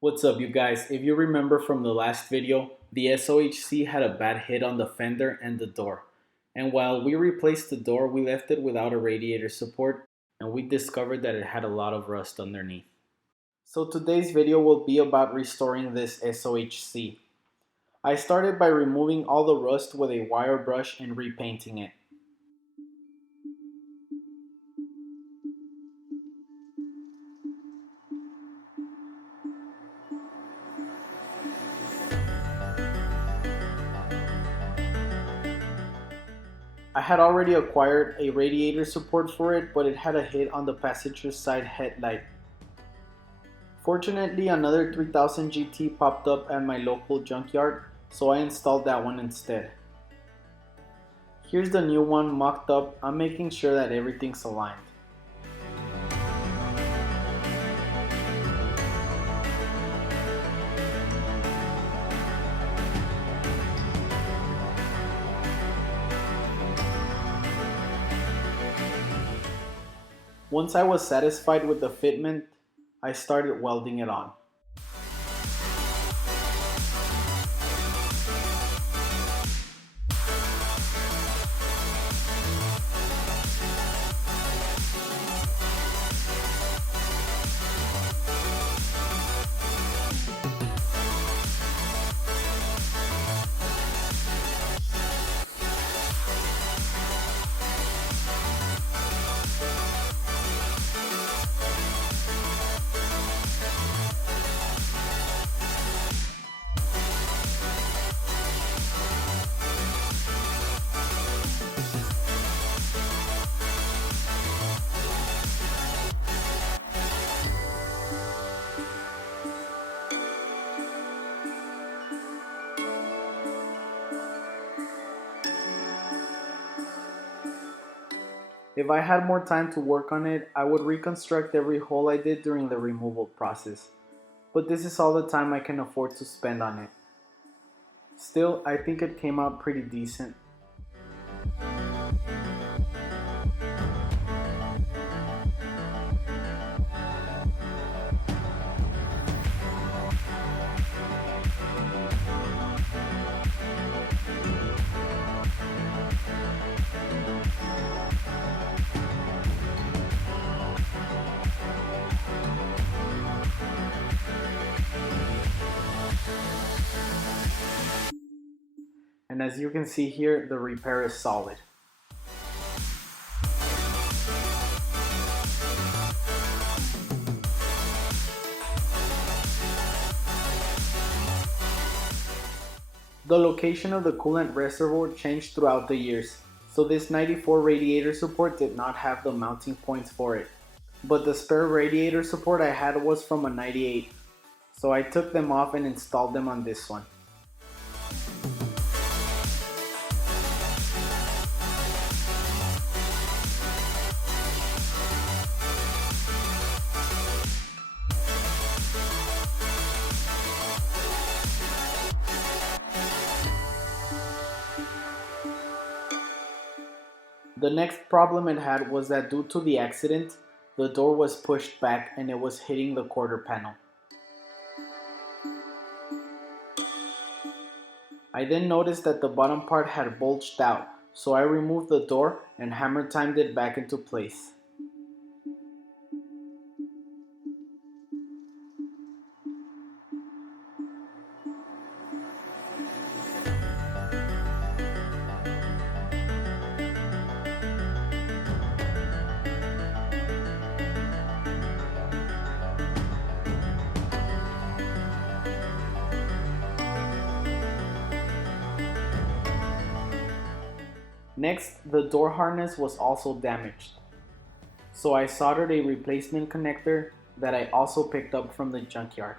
What's up, you guys? If you remember from the last video, the SOHC had a bad hit on the fender and the door. And while we replaced the door, we left it without a radiator support, and we discovered that it had a lot of rust underneath. So today's video will be about restoring this SOHC. I started by removing all the rust with a wire brush and repainting it. I had already acquired a radiator support for it, but it had a hit on the passenger side headlight. Fortunately, another 3000 GT popped up at my local junkyard, so I installed that one instead. Here's the new one mocked up. I'm making sure that everything's aligned. Once I was satisfied with the fitment, I started welding it on. If I had more time to work on it, I would reconstruct every hole I did during the removal process. But this is all the time I can afford to spend on it. Still, I think it came out pretty decent. And as you can see here, the repair is solid. The location of the coolant reservoir changed throughout the years, so this 94 radiator support did not have the mounting points for it. But the spare radiator support I had was from a 98, so I took them off and installed them on this one. The next problem it had was that due to the accident, the door was pushed back and it was hitting the quarter panel. I then noticed that the bottom part had bulged out, so I removed the door and hammer timed it back into place. Next, the door harness was also damaged, so I soldered a replacement connector that I also picked up from the junkyard.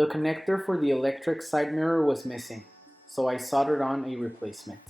The connector for the electric side mirror was missing, so I soldered on a replacement.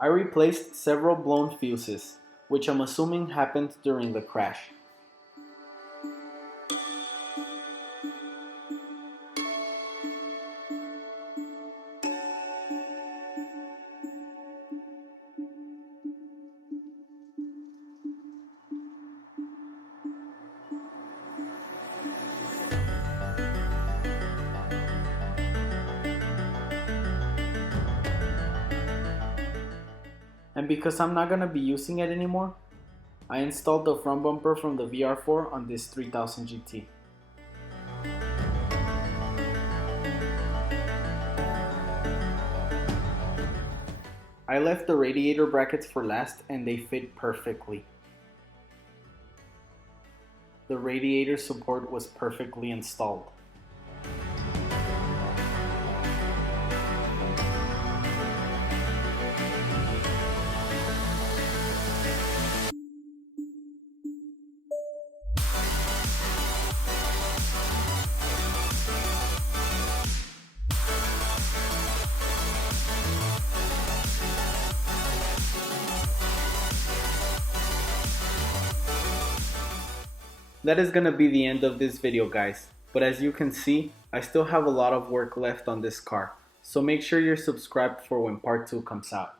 I replaced several blown fuses, which I'm assuming happened during the crash. And because I'm not going to be using it anymore, I installed the front bumper from the VR4 on this 3000 GT. I left the radiator brackets for last and they fit perfectly. The radiator support was perfectly installed. That is gonna be the end of this video, guys, but as you can see, I still have a lot of work left on this car, so make sure you're subscribed for when part 2 comes out.